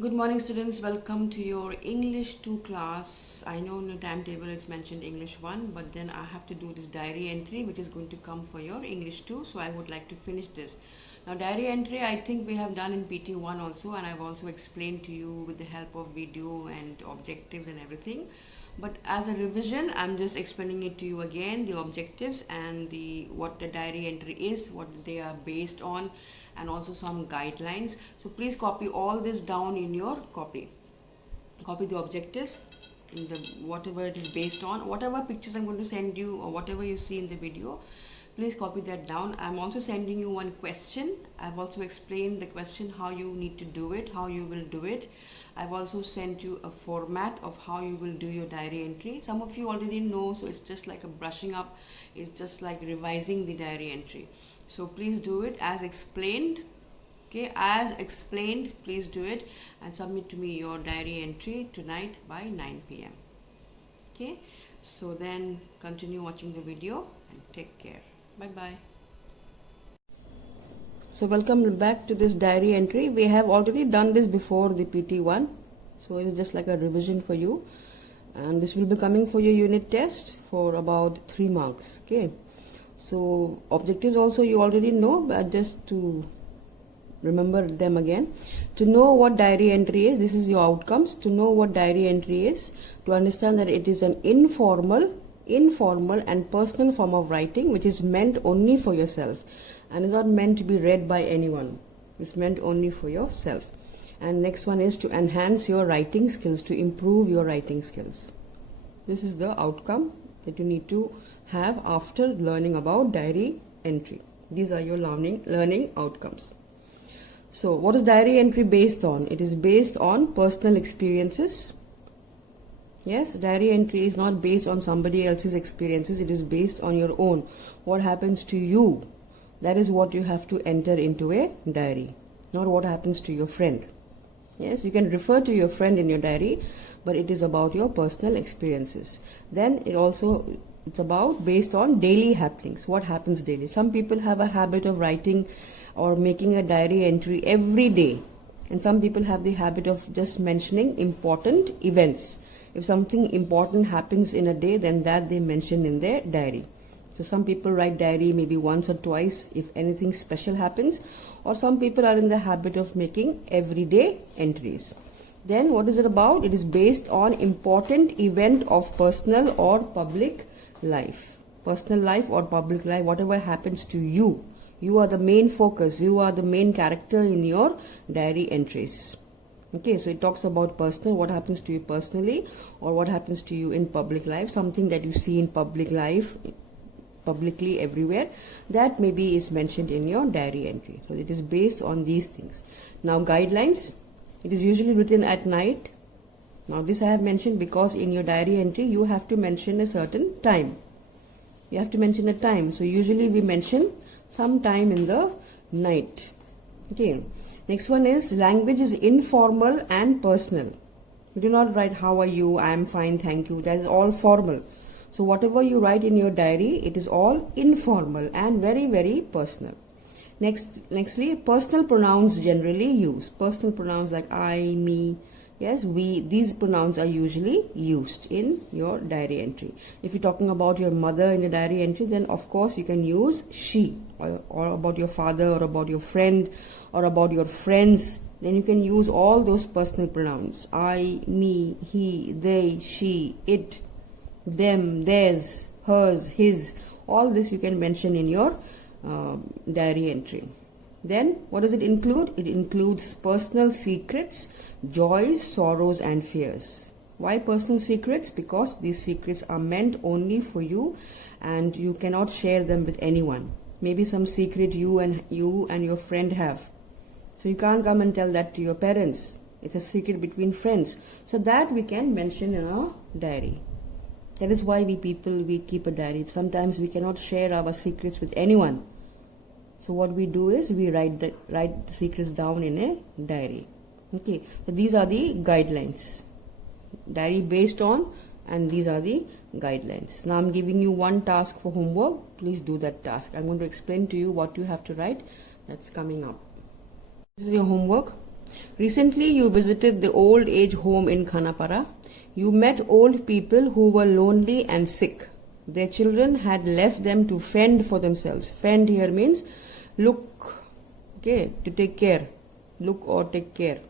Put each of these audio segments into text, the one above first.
Good morning, students. Welcome to your English 2 class. I know in the timetable it's mentioned English 1, but then I have to do this diary entry which is going to come for your English 2. So I would like to finish this. Now, diary entry I think we have done in PT 1 also, and I've also explained to you with the help of video and objectives and everything. But as a revision, I'm just explaining it to you again, the objectives and the what the diary entry is, what they are based on, and also some guidelines. So please copy all this down in your copy the objectives in the whatever it is based on, whatever pictures I'm going to send you or whatever you see in the video. Please copy that down. I'm also sending you one question. I've also explained the question, how you need to do it, how you will do it. I've also sent you a format of how you will do your diary entry. Some of you already know, so it's just like a brushing up. It's just like revising the diary entry. So please do it as explained. Okay, as explained, please do it and submit to me your diary entry tonight by 9 p.m. Okay, so then continue watching the video and take care. Bye bye. So welcome back to this diary entry. We have already done this before the PT1, so it is just like a revision for you, and this will be coming for your unit test for about 3 marks. Okay, so objectives also you already know, but just to remember them again. To know what diary entry is, this is your outcomes. To know what diary entry is, to understand that it is an informal and personal form of writing which is meant only for yourself and is not meant to be read by anyone. It's meant only for yourself. And next one is to enhance your writing skills, to improve your writing skills. This is the outcome that you need to have after learning about diary entry. These are your learning outcomes. So what is diary entry based on? It is based on personal experiences. Yes, diary entry is not based on somebody else's experiences. It is based on your own. What happens to you? That is what you have to enter into a diary, not what happens to your friend. Yes, you can refer to your friend in your diary, but it is about your personal experiences. Then it's about based on daily happenings. What happens daily? Some people have a habit of writing or making a diary entry every day, and some people have the habit of just mentioning important events. If something important happens in a day, then that they mention in their diary. So some people write diary maybe once or twice if anything special happens, or some people are in the habit of making everyday entries. Then what is it about? It is based on important event of personal or public life. Personal life or public life, whatever happens to you. You are the main focus. You are the main character in your diary entries. Okay, so it talks about personal, what happens to you personally, or what happens to you in public life, something that you see in public life, publicly everywhere, that maybe is mentioned in your diary entry. So it is based on these things. Now guidelines, it is usually written at night. Now this I have mentioned because in your diary entry you have to mention a certain time. You have to mention a time. So usually we mention some time in the night. Okay. Next one is language is informal and personal. You do not write how are you, I am fine, thank you. That is all formal. So whatever you write in your diary, it is all informal and very, very personal. Nextly, personal pronouns generally used. Personal pronouns like I, me, yes, we, these pronouns are usually used in your diary entry. If you're talking about your mother in the diary entry, then of course you can use she, or about your father, or about your friend, or about your friends. Then you can use all those personal pronouns. I, me, he, they, she, it, them, theirs, hers, his. All this you can mention in your diary entry. Then what does it include? It includes personal secrets, joys, sorrows and fears. Why personal secrets? Because these secrets are meant only for you and you cannot share them with anyone. Maybe some secret you and your friend have. So you can't come and tell that to your parents. It's a secret between friends. So that we can mention in our diary. That is why we keep a diary. Sometimes we cannot share our secrets with anyone. So what we do is we write the secrets down in a diary. Okay. So these are the guidelines. Diary based on, and these are the guidelines. Now I'm giving you one task for homework. Please do that task. I'm going to explain to you what you have to write. That's coming up. This is your homework. Recently, you visited the old age home in Khanapara. You met old people who were lonely and sick. Their children had left them to fend for themselves. Fend here means look, okay, to take care. Look or take care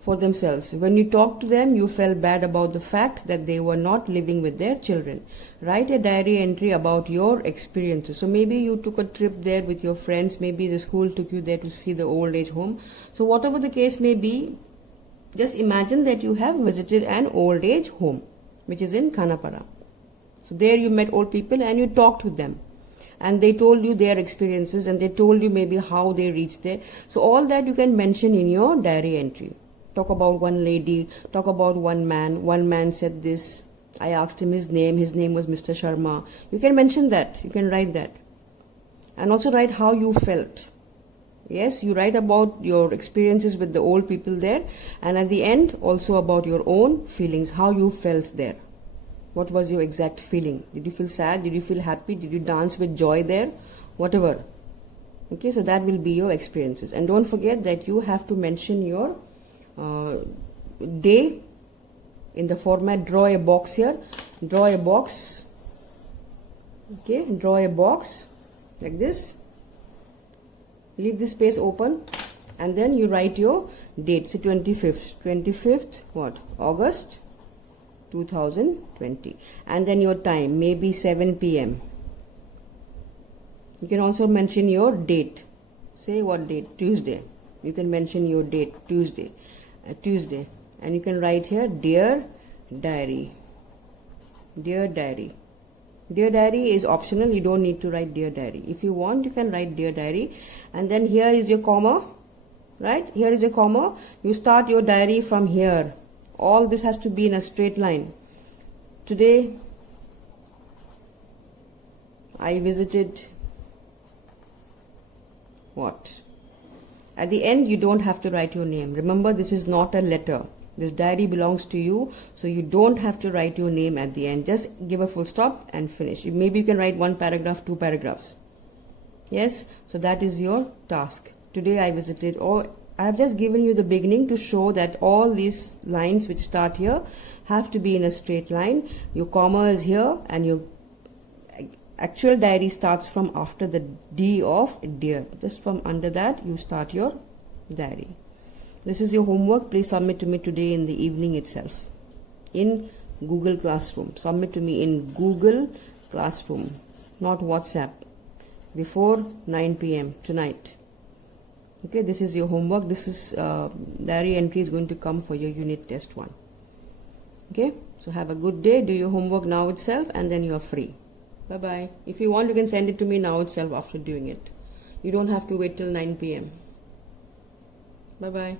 for themselves. When you talked to them, you felt bad about the fact that they were not living with their children. Write a diary entry about your experiences. So maybe you took a trip there with your friends, maybe the school took you there to see the old age home. So whatever the case may be, just imagine that you have visited an old age home, which is in Khanapara. So there you met old people and you talked with them. And they told you their experiences and they told you maybe how they reached there. So all that you can mention in your diary entry. Talk about one lady, talk about one man. One man said this. I asked him his name. His name was Mr. Sharma. You can mention that. You can write that. And also write how you felt. Yes, you write about your experiences with the old people there. And at the end, also about your own feelings, how you felt there. What was your exact feeling? Did you feel sad? Did you feel happy? Did you dance with joy there? Whatever. Okay, so that will be your experiences. And don't forget that you have to mention your day in the format. Draw a box here. Draw a box. Okay, draw a box like this. Leave this space open and then you write your date. Say 25th. 25th what? August 2020. And then your time, maybe 7 p.m. You can also mention your date. Say what date? Tuesday. You can mention your date, Tuesday. Tuesday. And you can write here, Dear Diary. Dear Diary. Dear Diary is optional. You don't need to write Dear Diary. If you want, you can write Dear Diary. And then here is your comma. Right? Here is your comma. You start your diary from here. All this has to be in a straight line. Today, I visited what? At the end, you don't have to write your name. Remember, this is not a letter. This diary belongs to you, so you don't have to write your name at the end. Just give a full stop and finish. Maybe you can write 1 paragraph, 2 paragraphs. Yes, so that is your task. Today I visited, or I have just given you the beginning to show that all these lines which start here have to be in a straight line. Your comma is here and your actual diary starts from after the D of dear. Just from under that you start your diary. This is your homework. Please submit to me today in the evening itself in Google Classroom. Submit to me in Google Classroom, not WhatsApp, before 9 p.m. tonight. Okay, this is your homework. This is diary entry is going to come for your unit test 1. Okay, so have a good day. Do your homework now itself and then you are free. Bye-bye. If you want, you can send it to me now itself after doing it. You don't have to wait till 9 p.m. Bye-bye.